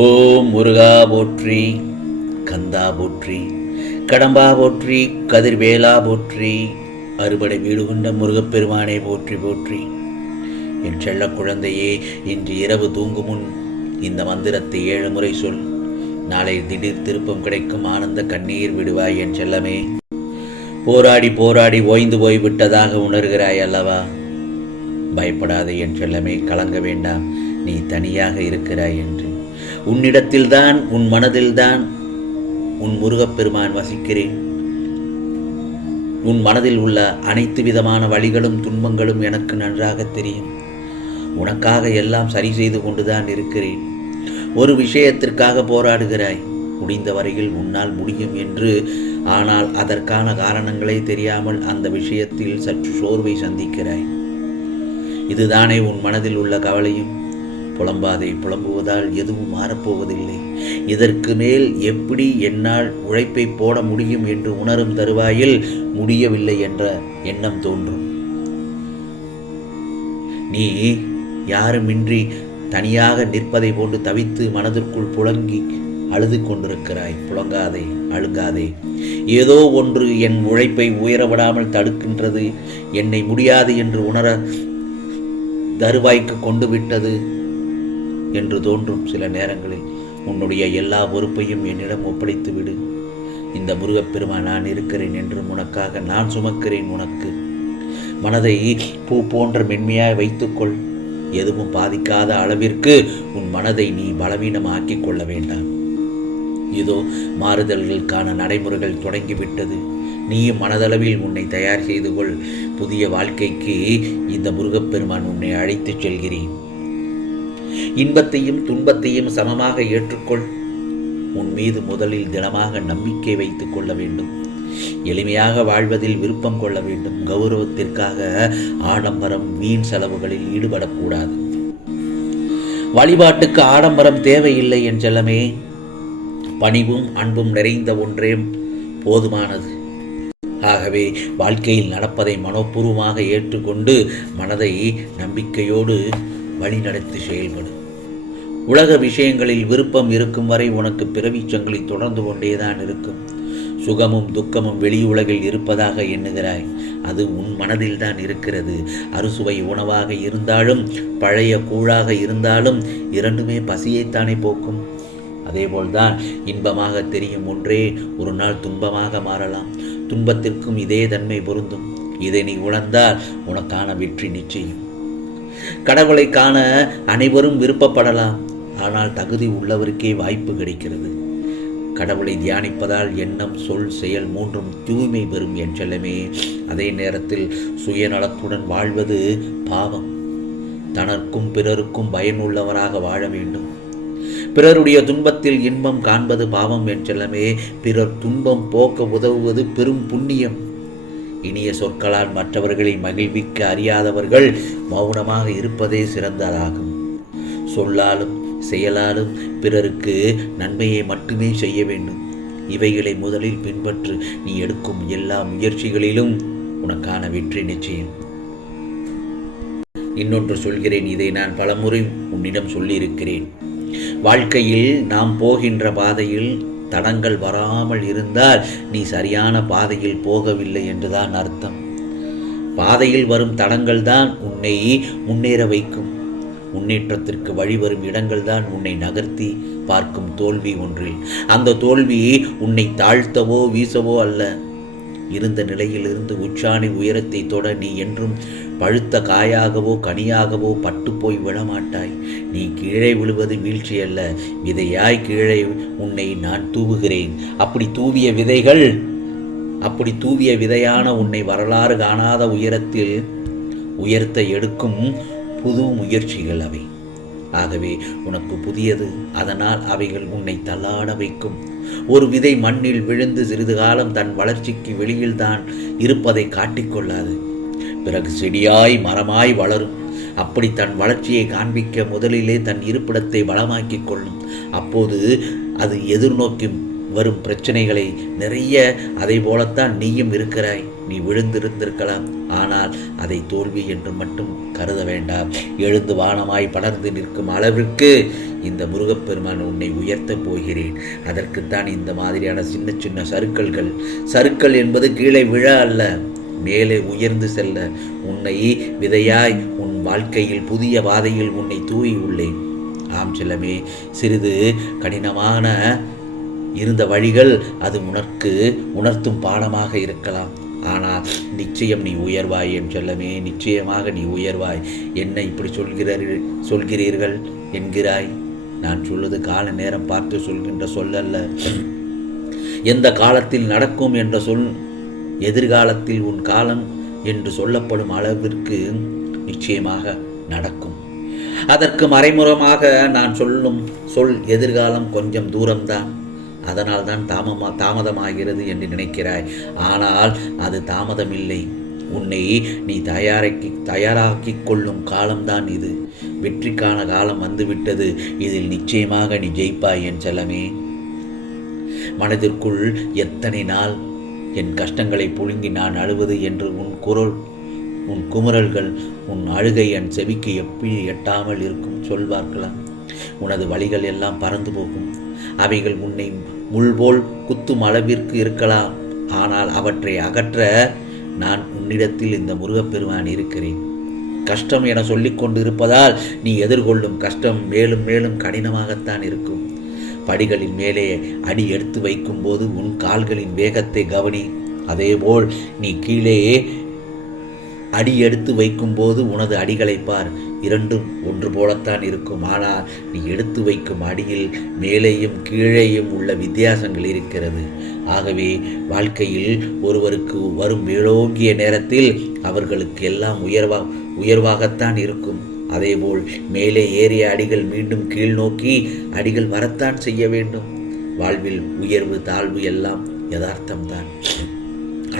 ஓம் முருகா போற்றி, கந்தா போற்றி, கடம்பா போற்றி, கதிர்வேலா போற்றி, அறுபடை வீடு கொண்ட முருகப்பெருமானே போற்றி போற்றி. என் செல்ல குழந்தையே, இன்று இரவு தூங்கும் முன் இந்த மந்திரத்தை 7 முறை சொல். நாளை திடீர் திருப்பம் கிடைக்கும் ஆனந்த கண்ணீர் விடுவாய் என் செல்லமே. போராடி போராடி ஓய்ந்து போய்விட்டதாக உணர்கிறாய் அல்லவா? பயப்படாதே என் செல்லமே, கலங்க வேண்டாம். நீ தனியாக இருக்கிறாய் என்று. உன்னிடத்தில்தான், உன் மனதில்தான் உன் முருகப்பெருமான் வசிக்கிறேன். உன் மனதில் உள்ள அனைத்து விதமான வழிகளும் துன்பங்களும் எனக்கு நன்றாக தெரியும். உனக்காக எல்லாம் சரி செய்து கொண்டுதான் இருக்கிறேன். ஒரு விஷயத்திற்காக போராடுகிறாய். முடிந்த வரையில் உன்னால் முடியும் என்று. ஆனால் அதற்கான காரணங்களே தெரியாமல் அந்த விஷயத்தில் சற்று சோர்வை சந்திக்கிறாய். இதுதானே உன் மனதில் உள்ள கவலையும்? புலம்பாதே. புலம்புவதால் எதுவும் மாறப்போவதில்லை. இதற்கு மேல் எப்படி என்னால் உழைப்பை போட முடியும் என்று உணரும் தருவாயில் முடியவில்லை என்ற எண்ணம் தோன்றும். நீ யாருமின்றி தனியாக நிற்பதை போன்று தவித்து மனதிற்குள் புலங்கி அழுது கொண்டிருக்கிறாய். புலங்காதே, அழுகாதே. ஏதோ ஒன்று என் உழைப்பை உயரவிடாமல் தடுக்கின்றது. என்னை முடியாது என்று உணர தருவாய்க்கு கொண்டு விட்டது என்று தோன்றும். சில நேரங்களில் உன்னுடைய எல்லா பொறுப்பையும் என்னிடம் ஒப்படைத்து விடு. இந்த முருகப்பெருமான் நான் இருக்கிறேன் என்றும் உனக்காக நான் சுமக்கிறேன். உனக்கு மனதை பூ போன்ற மென்மையாய் வைத்துக்கொள். எதுவும் பாதிக்காத அளவிற்கு உன் மனதை நீ பலவீனமாக்கிக் கொள்ள வேண்டாம். இதோ மாறுதல்களுக்கான நடைமுறைகள் தொடங்கிவிட்டது. நீயும் மனதளவில் உன்னை தயார் செய்து கொள். புதிய வாழ்க்கைக்கு இந்த முருகப்பெருமான் உன்னை அழைத்துச் செல்கிறேன். இன்பத்தையும் துன்பத்தையும் சமமாக ஏற்றுக்கொள். உன் மீது முதலில் திடமாக நம்பிக்கை வைத்துக் கொள்ள வேண்டும். எளிமையாக வாழ்வதில் விருப்பம் கொள்ள வேண்டும். கௌரவத்திற்காக ஆடம்பரம் வீண் செலவுகளில் ஈடுபடக்கூடாது. வழிபாட்டுக்கு ஆடம்பரம் தேவையில்லை என் செல்லமே. பணிவும் அன்பும் நிறைந்த ஒன்றே போதுமானது. ஆகவே வாழ்க்கையில் நடப்பதை மனப்பூர்வமாக ஏற்றுக்கொண்டு மனதை நம்பிக்கையோடு வழிநடத்தி செயல்படும். உலக விஷயங்களில் விருப்பம் இருக்கும் வரை உனக்கு பிறவிச்சங்கிலி தொடர்ந்து கொண்டேதான் இருக்கும். சுகமும் துக்கமும் வெளி உலகில் இருப்பதாக எண்ணுகிறாய். அது உன் மனதில்தான் இருக்கிறது. அறுசுவை உணவாக இருந்தாலும் பழைய கூழாக இருந்தாலும் இரண்டுமே பசியைத்தானே போக்கும். அதேபோல்தான் இன்பமாக தெரியும் ஒன்றே ஒரு நாள் துன்பமாக மாறலாம். துன்பத்திற்கும் இதே தன்மை பொருந்தும். இதை நீ உணர்ந்தால் உனக்கான வெற்றி நிச்சயம். கடவுளை காண அனைவரும் விருப்பப்படலாம். ஆனால் தகுதி உள்ளவருக்கே வாய்ப்பு கிடைக்கிறது. கடவுளை தியானிப்பதால் எண்ணம், சொல், செயல் மூன்றும் தூய்மை பெறும் என் செல்லமே. அதே நேரத்தில் சுயநலத்துடன் வாழ்வது பாவம். தனக்கும் பிறருக்கும் பயனுள்ளவராக வாழ வேண்டும். பிறருடைய துன்பத்தில் இன்பம் காண்பது பாவம் என் செல்லமே. பிறர் துன்பம் போக்க உதவுவது பெரும் புண்ணியம். இனிய சொற்களால் மற்றவர்களை மகிழ்விக்க அறியாதவர்கள் மௌனமாக இருப்பதே சிறந்ததாகும். சொல்லாலும் செயலாலும் பிறருக்கு நன்மையை மட்டுமே செய்ய வேண்டும். இவைகளை முதலில் பின்பற்று. நீ எடுக்கும் எல்லா முயற்சிகளிலும் உனக்கான வெற்றி நிச்சயம். இன்னொன்று சொல்கிறேன். இதை நான் பலமுறை உன்னிடம் சொல்லியிருக்கிறேன். வாழ்க்கையில் நாம் போகின்ற பாதையில் தடங்கள் வராமல் இருந்தால் நீ சரியான பாதையில் போகவில்லை என்றுதான் அர்த்தம். பாதையில் வரும் தடங்கள் தான் உன்னை முன்னேற வைக்கும். முன்னேற்றத்திற்கு வழிவரும் இடங்கள் தான் உன்னை நகர்த்தி பார்க்கும் தோல்வி ஒன்றில். அந்த தோல்வி உன்னை தாழ்த்தவோ வீசவோ அல்ல. இருந்த நிலையிலிருந்து உச்சாணி உயரத்தை தொட நீ என்றும் பழுத்த காயாகவோ கனியாகவோ பட்டு போய் விழமாட்டாய். நீ கீழே விழுவது வீழ்ச்சி அல்ல, விதையாய் கீழே உன்னை நான் தூவுகிறேன். அப்படி தூவிய விதையான உன்னை வரலாறு காணாத உயரத்தில் உயர்த்த எடுக்கும் புது முயற்சிகள் அவை. ஆகவே உனக்கு புதியது. அதனால் அவைகள் உன்னை தள்ளாட வைக்கும். ஒரு விதை மண்ணில் விழுந்து சிறிது காலம் தன் வளர்ச்சிக்கு வெளியில்தான் இருப்பதை காட்டிக்கொள்ளாது. பிறகு செடியாய் மரமாய் வளரும். அப்படி தன் வளர்ச்சியை காண்பிக்க முதலிலே தன் இருப்பிடத்தை வளமாக்கிக் கொள்ளும். அப்போது அது எதிர்நோக்கி வரும் பிரச்சனைகளை நிறைய. அதை போலத்தான் நீயும் இருக்கிறாய். நீ விழுந்திருந்திருக்கலாம். ஆனால் அதை தோல்வி என்று மட்டும் கருத வேண்டாம். எழுந்து வானமாய் படர்ந்து நிற்கும் அளவிற்கு இந்த முருகப்பெருமான் உன்னை உயர்த்தப் போகிறேன். அதற்குத்தான் இந்த மாதிரியான சின்ன சின்ன சறுக்கள் என்பது கீழே விழ அல்ல, மேலே உயர்ந்து செல்ல உன்னை விதையாய் உன் வாழ்க்கையில் புதிய பாதையில் உன்னை தூவி உள்ளேன். ஆம் செல்லமே, சிறிது கடினமான இருந்த வழிகள் அது உணர்த்தும் பாடமாக இருக்கலாம். ஆனால் நிச்சயம் நீ உயர்வாய் என் செல்லமே, நிச்சயமாக நீ உயர்வாய். என்ன இப்படி சொல்கிறீர்கள் என்கிறாய்? நான் சொல்வது கால நேரம் பார்த்து சொல்கின்ற சொல்லல்ல. எந்த காலத்தில் நடக்கும் என்ற சொல் எதிர்காலத்தில் உன் காலம் என்று சொல்லப்படும் அளவிற்கு நிச்சயமாக நடக்கும். அதற்கு மறைமுகமாக நான் சொல்லும் சொல் எதிர்காலம் கொஞ்சம் தூரம்தான், அதனால் தான் தாமதமாகிறது என்று நினைக்கிறாய். ஆனால் அது தாமதமில்லை. உன்னை நீ தயாராக்கி கொள்ளும் காலம்தான் இது. வெற்றிக்கான காலம் வந்துவிட்டது. இதில் நிச்சயமாக நீ ஜெயிப்பாய் என் செல்லமே. மனதிற்குள் எத்தனை நாள் என் கஷ்டங்களை புழுங்கி நான் அழுவது என்று உன் குமுறல்கள், உன் அழுகை என் செவிக்கு எப்படி எட்டாமல் இருக்கும் சொல்வார்களாம். உனது வழிகள் எல்லாம் பறந்து போகும். அவைகள் உன்னை முள்போல் குத்தும் அளவிற்கு இருக்கலாம். ஆனால் அவற்றை அகற்ற நான் உன்னிடத்தில் இந்த முருகப்பெருமான் இருக்கிறேன். கஷ்டம் என சொல்லிக் கொண்டு இருப்பதால் நீ எதிர்கொள்ளும் கஷ்டம் மேலும் மேலும் கடினமாகத்தான் இருக்கும். படிகளின் மேலே அடி எடுத்து வைக்கும்போது உன் கால்களின் வேகத்தை கவனி. அதேபோல் நீ கீழே அடி எடுத்து வைக்கும்போது உனது அடிகளை பார். இரண்டும் ஒன்று போலத்தான் இருக்கும். ஆனால் நீ எடுத்து வைக்கும் அடியில் மேலேயும் கீழேயும் உள்ள வித்தியாசங்கள் இருக்கிறது. ஆகவே வாழ்க்கையில் ஒருவருக்கு வரும் மேலோங்கிய நேரத்தில் அவர்களுக்கு எல்லாம் உயர்வாகத்தான் இருக்கும். அதேபோல் மேலே ஏறிய அடிகள் மீண்டும் கீழ் நோக்கி அடிகள் வரத்தான் செய்ய வேண்டும். வாழ்வில் உயர்வு தாழ்வு எல்லாம் யதார்த்தம்தான்.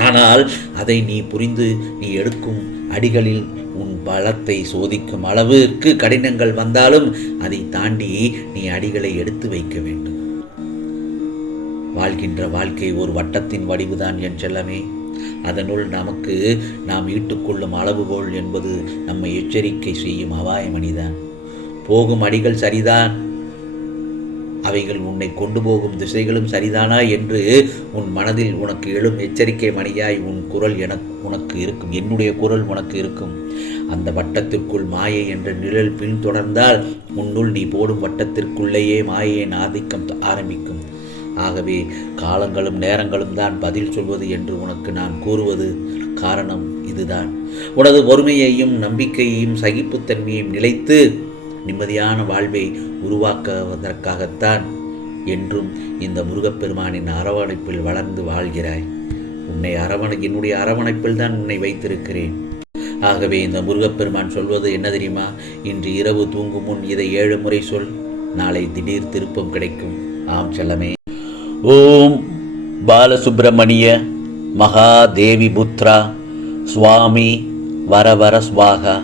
ஆனால் அதை நீ புரிந்து நீ எடுக்கும் அடிகளில் உன் பலத்தை சோதிக்கும் அளவிற்கு கடினங்கள் வந்தாலும் அதை தாண்டி நீ அடிகளை எடுத்து வைக்க வேண்டும். வாழ்கின்ற வாழ்க்கை ஒரு வட்டத்தின் வடிவுதான் என் செல்லமே. அதனுள் நாம் ஈட்டுக்கொள்ளும் அளவுகோல் என்பது நம்மை எச்சரிக்கை செய்யும் அபாயமணிதான். போகும் அடிகள் சரிதான், அவைகள் உன்னை கொண்டு போகும் திசைகளும் சரிதானா என்று உன் மனதில் உனக்கு எழும் எச்சரிக்கை மணியாய் உன் குரல் உனக்கு இருக்கும், என்னுடைய குரல் உனக்கு இருக்கும். அந்த வட்டத்திற்குள் மாயை என்ற நிழல் பின்தொடர்ந்தால் உன்னுள் நீ போடும் வட்டத்திற்குள்ளேயே மாயையின் ஆதிக்கம் ஆரம்பிக்கும். ஆகவே காலங்களும் நேரங்களும் தான் பதில் சொல்வது என்று உனக்கு நான் கூறுவது காரணம் இதுதான். உனது பொறுமையையும் நம்பிக்கையையும் சகிப்புத்தன்மையையும் நிலைத்து நிம்மதியான வாழ்வை உருவாக்குவதற்காகத்தான் என்றும் இந்த முருகப்பெருமானின் அரவணைப்பில் வளர்ந்து வாழ்கிறாய். என்னுடைய அரவணைப்பில் தான் உன்னை வைத்திருக்கிறேன். ஆகவே இந்த முருகப்பெருமான் சொல்வது என்ன தெரியுமா? இன்று இரவு தூங்கும் முன் இதை 7 முறை சொல், நாளை திடீர் திருப்பம் கிடைக்கும். ஆம் செல்லமே. ஓம் பாலசுப்பிரமணிய மகாதேவி புத்ரா சுவாமி வரவர ஸ்வாகா.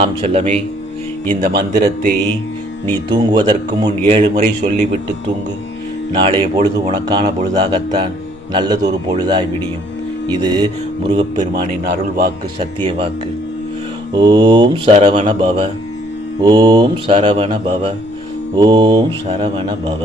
ஆம் செல்லமே, இந்த மந்திரத்தை நீ தூங்குவதற்கு முன் 7 முறை சொல்லிவிட்டு தூங்கு. நாளைய பொழுது உனக்கான பொழுதாகத்தான், நல்லதொரு பொழுதாய் விடியும். இது முருகப்பெருமானின் அருள் வாக்கு, சத்திய வாக்கு. ஓம் சரவண பவ, ஓம் சரவண பவ, ஓம் சரவண பவ.